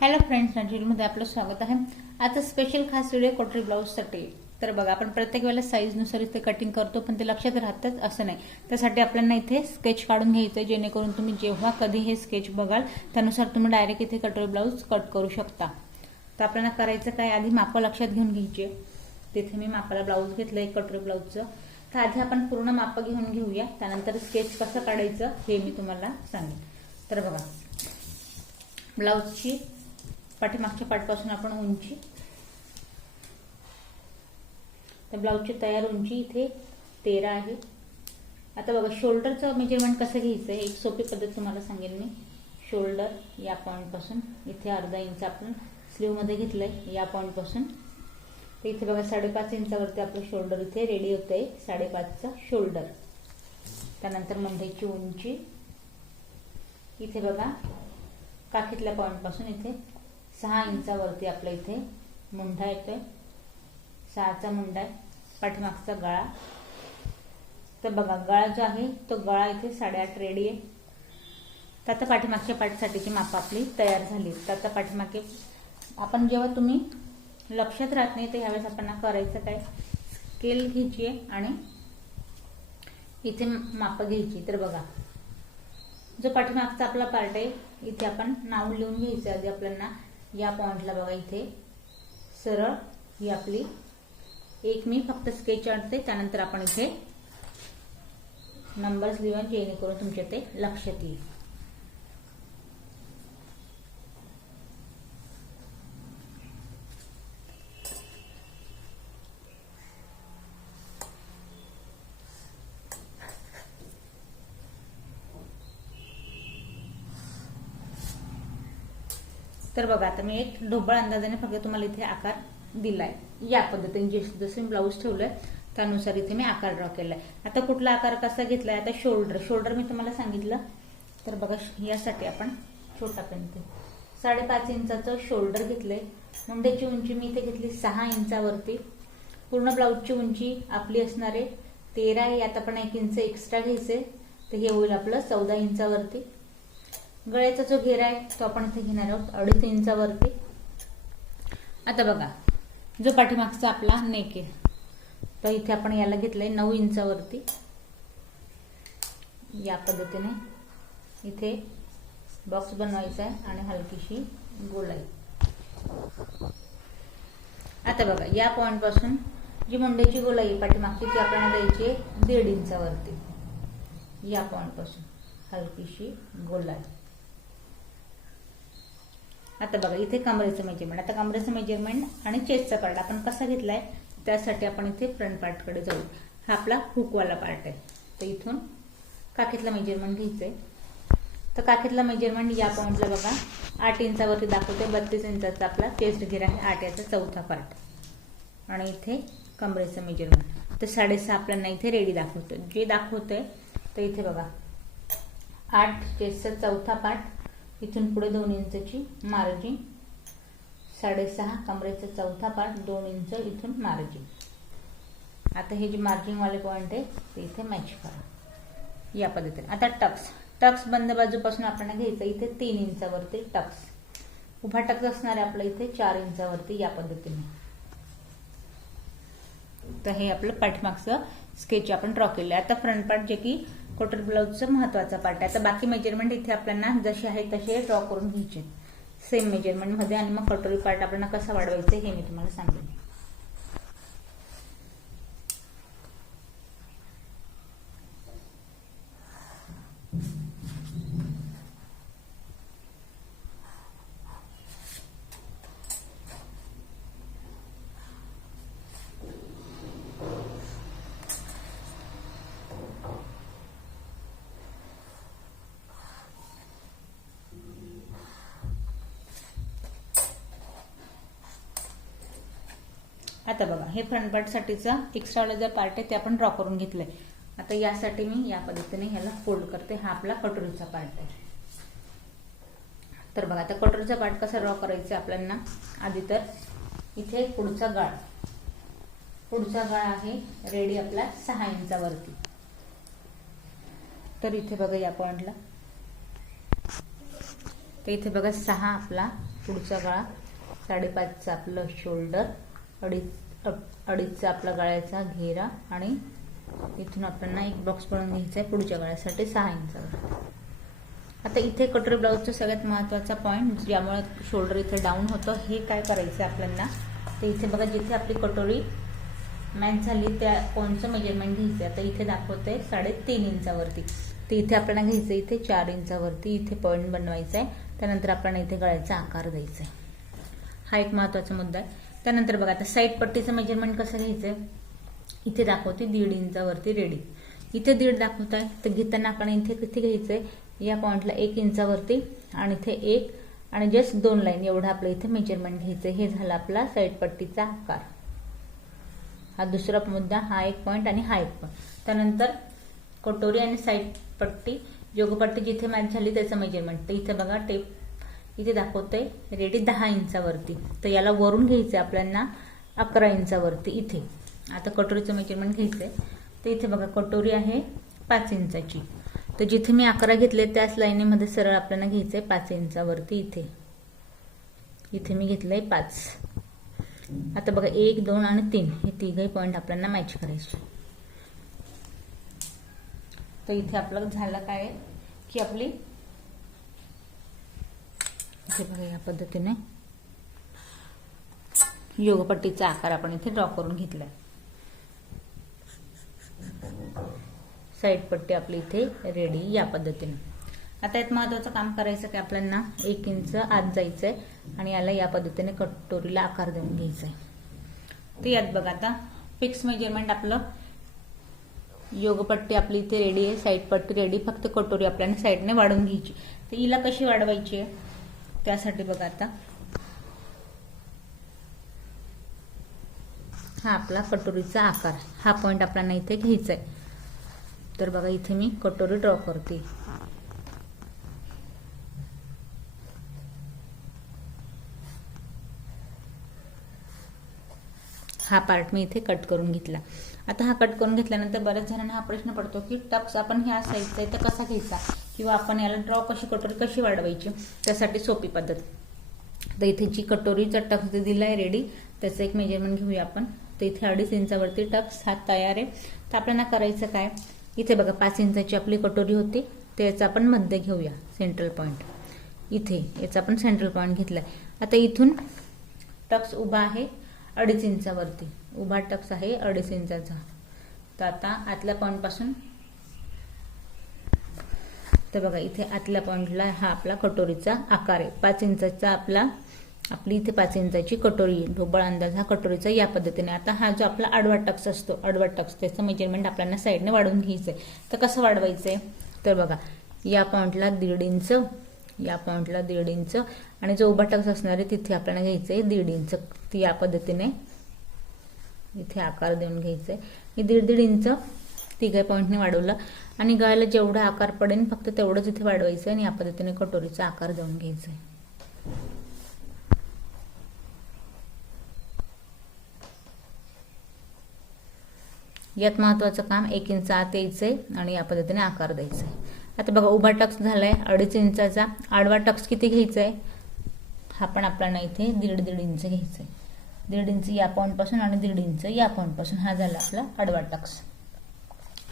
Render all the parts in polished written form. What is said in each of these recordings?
Hello friends, मध्ये आपलं स्वागत आहे। आता स्पेशल खास व्हिडिओ कटोरी ब्लाऊजसाठी। तर बघा, आपण प्रत्येक वेळेला साईजनुसार इथे कटिंग करतो, पण ते लक्षात राहतच असं नाही। त्यासाठी आपल्याला इथे स्केच काढून घ्यायचं, जेणेकरून तुम्ही जेव्हा कधी हे स्केच बघाल त्यानुसार तुम्ही डायरेक्ट इथे कटोरी ब्लाऊज कट करू शकता। तर आपल्याला करायचं काय, आधी माप लक्षात घेऊन घ्यायचे। तिथे मी मापाला ब्लाऊज घेतलंय कटोरी ब्लाऊजचं। तर आधी आपण पूर्ण माप घेऊन घेऊया, त्यानंतर स्केच कसं काढायचं हे मी तुम्हाला सांगेन। तर बघा, ब्लाऊजची पाठीमागच्या पाठपासून आपण उंची, तर ब्लाऊजची तयार उंची इथे 13 आहे। आता बघा, शोल्डरचं मेजरमेंट कसं घ्यायचं एक सोपी पद्धत तुम्हाला सांगेन मी। शोल्डर या पॉइंट पासून इथे अर्धा इंच आपण स्लीव मध्ये घेतलंय, या पॉइंट पासून तर इथे बघा 5.5 इंचावरती आपलं शोल्डर इथे रेडी होतंय, 5.5चा शोल्डर। त्यानंतर मंडईची उंची इथे बघा, काठीतल्या पॉइंट पासून इथे 6 इंचावरती आपल्या इथे मुंढा येतोय, 6चा मुंढा आहे। पाठीमागचा गळा, तर बघा गळा जो आहे तो गळा इथे 8.5 रेडी आहे। तर आता पाठीमागच्या पाठीसाठीची माप आपली तयार झाली। तर आता पाठीमागे आपण जेव्हा तुम्ही लक्षात राहत नाही तर यावेळेस आपण करायचं काय, स्केल घ्यायची आणि इथे माप घ्यायची। तर बघा, जो पाठीमागचा आपला पार्ट आहे इथे आपण नाव लिहून घ्यायचं आधी आपल्याला। या पॉइंटला बघा इथे सरळ ही आपली एक मी फक्त स्केच आणते, त्यानंतर आपण इथे नंबर्स लिहून, जेणेकरून तुमच्या ते लक्षात येईल। तर बघा, आता मी एक ढोबळ अंदाजाने फक्त तुम्हाला इथे आकार दिलाय। या पद्धतीने जसे ब्लाऊज ठेवलंय त्यानुसार इथे मी आकार ड्रॉ केलाय। आता कुठला आकार कसा घेतलाय, आता शोल्डर मी तुम्हाला सांगितलं। तर बघा, यासाठी आपण छोटा पेन 5.5 इंचाचं शोल्डर घेतलंय। मुंड्याची उंची मी इथे घेतली 6 इंचावरती। पूर्ण ब्लाऊजची उंची आपली असणार आहे 13 आहे। आता आपण 1 इंच एक्स्ट्रा घ्यायचे, तर हे होईल आपलं 14 इंचावरती। गळ्याचा जो घेरा आहे तो आपण इथे घेणार आहोत 2.5 इंचावरती। आता बघा, जो पाठीमागचा आपला नेक आहे तर इथे आपण याला घेतलंय 9 इंचावरती। या पद्धतीने इथे बॉक्स बनवायचा आहे आणि हलकीशी गोलाई। आता बघा, या पॉइंट पासून जी मुंड्याची गोलाई पाठीमागची ती आपल्याला द्यायची 1.5 इंचावरती। या पॉइंट पासून हलकीशी गोलाई। आता बघा, इथे कमरेचं मेजरमेंट, आता कमरेचं मेजरमेंट आणि चेस्टचा पार्ट आपण कसा घेतलाय त्यासाठी आपण इथे फ्रंट पार्ट कडे जाऊ। हा आपला हुकवाला पार्ट आहे, तर इथून काखेतला मेजरमेंट घ्यायचंय। तर काखेतला मेजरमेंट या पॉइंटला बघा 8 इंचावरती दाखवते, 32 इंचाचा आपला चेस्ट घेरा आहे, 8 याचा चौथा पार्ट। आणि इथे कमरेचं मेजरमेंट तर 6.5 आपल्याला इथे रेडी दाखवतोय, जे दाखवतोय तर इथे बघा 8 चेस्टचा चौथा पार्ट, इथून पुढे 2 इंचची मार्जिन, 6.5 कमरेचा चौथा पार्ट, 2 इंच इथून मार्जिन। आता हे जे मार्जिन वाले पॉइंट आहे ते इथे मॅच करा या पद्धतीने। आता टक्स बंद बाजूपासून आपण घ्यायचं इथे 3 इंचावरती टक्स। उभा टक्स असणार आहे आपलं इथे 4 इंचावरती या पद्धतीने। तर हे आपलं पाठीमागचं स्केच आपण ड्रॉ केलं आहे। आता फ्रंट पार्ट जे की कटोरी ब्लाऊजचं महत्वाचा पार्ट आहे। आता बाकी मेजरमेंट इथे आपल्याला जसे आहे तसे ड्रॉ करून घ्यायचे सेम मेजरमेंट मध्ये, आणि मग कटोरी पार्ट आपल्याला कसा वाढवायचा हे मी तुम्हाला सांगेन। आता बघा, हे फ्रंट पार्ट साठीचा एक्स्ट्रा जो पार्ट आहे ते आपण ड्रॉ करून घेतलंय। आता यासाठी मी या पद्धतीने ह्याला फोल्ड करते। हा आपला कटोरीचा पार्ट आहे। तर बघा, आता कटोरीचा पार्ट कसा ड्रॉ करायचा आपल्याला, आधी तर इथे पुढचा गाळ आहे रेडी आपला 6 इंचावरती। तर इथे बघा या पॉइंटला, तर इथे बघा 6 आपला पुढचा गळा, 5.5चा आपलं शोल्डर, 2.5चा आपला गळ्याचा घेरा आणि इथून आपल्याला एक बॉक्स बनवून घ्यायचा आहे पुढच्या गळ्यासाठी 6 इंचाचा. आता इथे कटोरी ब्लाऊजचा सगळ्यात महत्त्वाचा पॉईंट ज्यामुळे शोल्डर इथे डाऊन होतं, हे काय करायचं आपल्याला, तर इथे बघा जिथे आपली कटोरी मॅच झाली त्या कोणचं मेजरमेंट घ्यायचं. आता इथे दाखवते 3.5 इंचावरती, तर इथे आपल्याला घ्यायचं इथे 4 इंचावरती इथे पॉईंट बनवायचा आहे. त्यानंतर आपल्याला इथे गळ्याचा आकार द्यायचा आहे. हा एक महत्त्वाचा मुद्दा आहे. त्यानंतर बघा आता साईड पट्टीचं मेजरमेंट कसं घ्यायचं आहे, इथे दाखवते 1.5 इंचावरती रेडी, इथे 1.5 दाखवत आहे. तर घेताना आपण इथे किती घ्यायचं आहे, या पॉईंटला 1 इंचावरती आणि इथे 1 आणि जस्ट 2 लाईन एवढं आपलं इथे मेजरमेंट घ्यायचं. हे झाला आपला साईड पट्टीचा आकार. हा दुसरा मुद्दा, हा एक पॉईंट आणि हा एक पॉईंट. त्यानंतर कटोरी आणि साईड पट्टी जोगपट्टी जिथे मॅच झाली त्याचं मेजरमेंट, तर इथे बघा टेप इथे दाखवते रेडी 10 इंचावरती, तर याला वरून घ्यायचं आपल्याला 11 इंचावरती इथे. आता कटोरीचं मेजरमेंट घ्यायचं आहे, तर इथे बघा कटोरी आहे 5 इंचाची, तर जिथे मी 11 घेतले त्याच लाईनीमध्ये सरळ आपल्याला घ्यायचंय 5 इंचावरती इथे मी घेतलंय 5. आता बघा 1, 2 आणि 3 हे तिघही पॉईंट आपल्याला मॅच करायचे. तर इथे आपलं झालं काय की आपली इथे बघा या पद्धतीने योगपट्टीचा आकार आपण इथे ड्रॉ करून घेतलाय. साईड पट्टी आपली इथे रेडी या पद्धतीने. आता यात महत्वाचं काम करायचं की आपल्याला 1 इंच आत जायचंय आणि याला या पद्धतीने कटोरीला आकार देऊन घ्यायचाय. तर यात बघा आता फिक्स मेजरमेंट आपलं योगपट्टी आपली इथे रेडी आहे, साईड पट्टी रेडी, फक्त कटोरी आपल्याला साईडने वाढवून घ्यायची. तर हिला कशी वाढवायची आहे त्यासाठी बघा आता हा आपला कटोरीचा आकार, हा पॉईंट आपल्याला इथे घ्यायचा आहे. तर बघा इथे मी कटोरी ड्रॉ करते. हा पार्ट मी इथे कट करून घेतला. आता हा कट करून घेतल्यानंतर बऱ्याच जणांना हा प्रश्न पडतो की टक्स आपण ह्या साईडचा इथे कसा घ्यायचा किंवा आपण याला ड्रॉ कटोरी कशी वाढवायची. त्यासाठी सोपी पद्धत, तर इथे जी कटोरीचा टक्स दिलाय रेडी त्याचं एक मेजरमेंट घेऊया आपण. तर इथे 2.5 इंचावरती टक्स हा तयार आहे. तर आपल्याला करायचं काय, इथे बघा 5 इंचाची आपली कटोरी होती, त्याचा आपण मध्य घेऊया सेंट्रल पॉईंट. इथे याचा आपण सेंट्रल पॉईंट घेतलाय. आता इथून टक्स उभा आहे 2.5 इंचावरती, उभा टक्स आहे 2.5 इंचाचा. तर आता आतल्या पॉईंट पासून तर बघा इथे आतल्या पॉईंटला हा आपला कटोरीचा आकार आहे. 5 इंचाचा आपली इथे 5 इंचाची कटोरी, ढोबळ अंदाज हा कटोरीचा या पद्धतीने. आता हा जो आपला आडवा टक्स असतो, आडवा टक्स त्याचं मेजरमेंट आपल्याला साईडने वाढवून घ्यायचंय. तर कसं वाढवायचंय, तर बघा या पॉईंटला 1.5 इंच, या पॉईंटला 1.5 इंच आणि जो उभा टक्स असणार आहे तिथे आपल्याला घ्यायचंय 1.5 इंच. ती या पद्धतीने इथे आकार देऊन घ्यायचंय. मी 1.5 इंच तिघे पॉईंटने वाढवलं आणि गळ्याला जेवढा आकार पडेल फक्त तेवढंच इथे वाढवायचं आणि या पद्धतीने कटोरीचा आकार देऊन घ्यायचा आहे. यात महत्वाचं काम 1 इंच आत यायचंय आणि या पद्धतीने आकार द्यायचा आहे. आता बघा उभा टक्स झालाय 2.5 इंचाचा, आडवा टक्स किती घ्यायचा आहे, हा पण आपल्याला इथे 1.5 इंच घ्यायचा आहे. 1.5 इंच या पॉईंट पासून आणि 1.5 इंच या पॉईंट पासून, हा झाला आपला आडवा टक्स.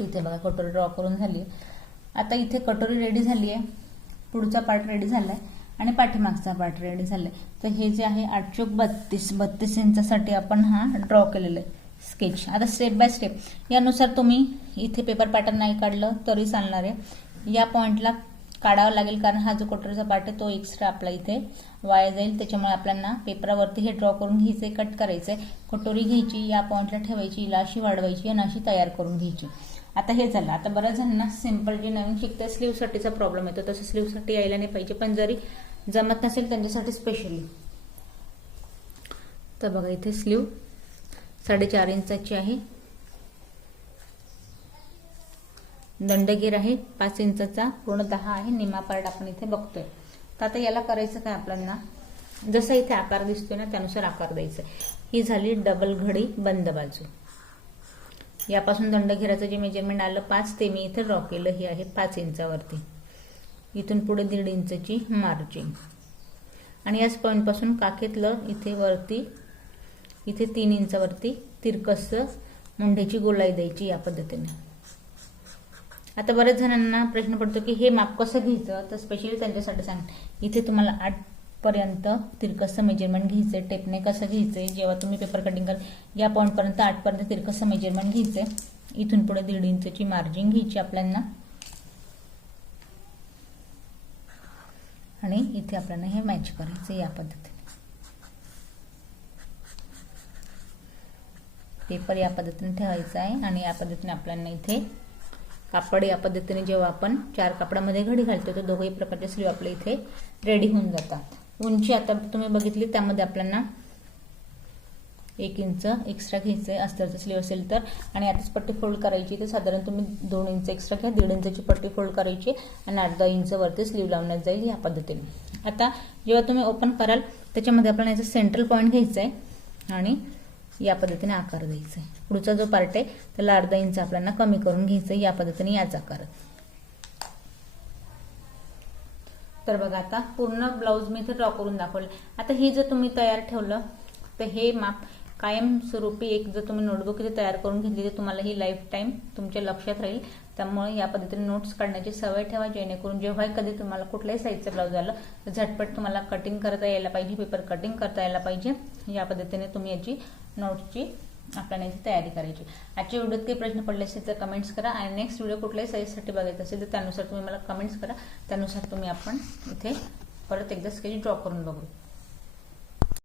इथे बघा कटोरी ड्रॉ करून झाली. आता इथे कटोरी रेडी झाली आहे, पुढचा पार्ट रेडी झालाय आणि पाठीमागचा पार्ट रेडी झालाय. तर हे जे आहे 8 चौक 32 इंचासाठी आपण हा ड्रॉ केलेला आहे स्केच. आता स्टेप बाय स्टेप यानुसार तुम्ही इथे पेपर पॅटर्न नाही काढलं तरी चालणार आहे. या पॉइंटला काढावं लागेल कारण हा जो कटोरीचा पार्ट आहे तो एक्स्ट्रा आपला इथे वाया जाईल. त्याच्यामुळे आपल्याला पेपरावरती हे ड्रॉ करून घ्यायचंय, कट करायचंय. कटोरी घ्यायची, या पॉइंटला ठेवायची, हिला अशी वाढवायची आणि अशी तयार करून घ्यायची. आता हे झालं. आता बऱ्याच जणांना सिंपल जे नवीन शिकते स्लीवसाठीचा प्रॉब्लेम येतो, तसं स्लीवसाठी यायला नाही पाहिजे, पण जरी जमत नसेल त्यांच्यासाठी स्पेशली. तर बघा इथे स्लीव 4.5 इंचाची आहे, दंडगीर आहे 5 इंचाचा, पूर्ण 10 आहे, निमा पार्ट आपण इथे बघतोय. तर आता याला करायचं काय आपल्याला, जसा इथे आकार दिसतोय ना त्यानुसार आकार द्यायचा. ही झाली डबल घडी बंद बाजू. यापासून दंडघेराचं जे मेजरमेंट आलं 5 ते मी इथे ड्रॉ केलं. हे आहे 5 इंचावरती. इथून पुढे 1.5 इंचची मार्जिन आणि याच पॉईंटपासून काखेतलं इथे वरती इथे 3 इंचावरती तिरकस मुंढ्याची गोलाई द्यायची या पद्धतीने. आता बऱ्याच जणांना प्रश्न पडतो की हे माप कसं घ्यायचं, तर स्पेशली त्यांच्यासाठी सांग इथे तुम्हाला 8 पर्यंत तिरकसं मेजरमेंट घ्यायचंय. टेपने कसं घ्यायचंय, जेव्हा तुम्ही पेपर कटिंग कराल या पॉईंट पर्यंत 8 पर्यंत तिरकसं मेजरमेंट घ्यायचंय. इथून पुढे 1.5 इंचची मार्जिन घ्यायची आपल्याला आणि इथे आपल्याला हे मॅच करायचं या पद्धतीने. पेपर या पद्धतीने ठेवायचा आहे आणि या पद्धतीने आपल्याला इथे कापड या पद्धतीने जेव्हा आपण 4 कापडामध्ये घडी घालतो तर दोघही प्रकारचे स्लीव आपले इथे रेडी होऊन जातात. उंची आता तुम्ही बघितली त्यामध्ये आपल्याला 1 इंच एक्स्ट्रा घ्यायचं आहे अस्तरचं स्लीव असेल तर, आणि आताच पट्टी फोल्ड करायची. तर साधारण तुम्ही 2 इंच एक्स्ट्रा घ्या, 1.5 इंचची पट्टी फोल्ड करायची आणि 8-10 इंच वरती स्लीव लावण्यात जाईल या पद्धतीने. आता जेव्हा तुम्ही ओपन कराल त्याच्यामध्ये आपल्याला याचं सेंट्रल पॉईंट घ्यायचं आहे आणि या पद्धतीने आकार द्यायचा आहे. पुढचा जो पार्ट आहे त्याला 1/2 इंच आपल्याला कमी करून घ्यायचं या पद्धतीने याच आकारात. तर बघा आता पूर्ण ब्लाऊज मी इथे ड्रॉ करून दाखवले. आता ही जर तुम्ही तयार ठेवलं तर हे माप कायमस्वरूपी एक जर तुम्ही नोटबुक इथे तयार करून घेतली तर तुम्हाला ही लाईफ टाईम तुमच्या लक्षात राहील. त्यामुळे या पद्धतीने नोट्स काढण्याची सवय ठेवा, जेणेकरून जेव्हा कधी तुम्हाला कुठल्याही साईजचं ब्लाऊज आलं तर झटपट तुम्हाला कटिंग करता यायला पाहिजे, पेपर कटिंग करता यायला पाहिजे. या पद्धतीने तुम्ही याची नोट्सची आपल्याला याची तयारी करायची. आजच्या व्हिडिओत काही प्रश्न पडले असेल तर कमेंट्स करा आणि नेक्स्ट व्हिडिओ कुठल्याही साईजसाठी बघायचं असेल तर त्यानुसार तुम्ही मला कमेंट्स करा. त्यानुसार तुम्ही आपण इथे परत एकदा स्केच ड्रॉ करून बघू.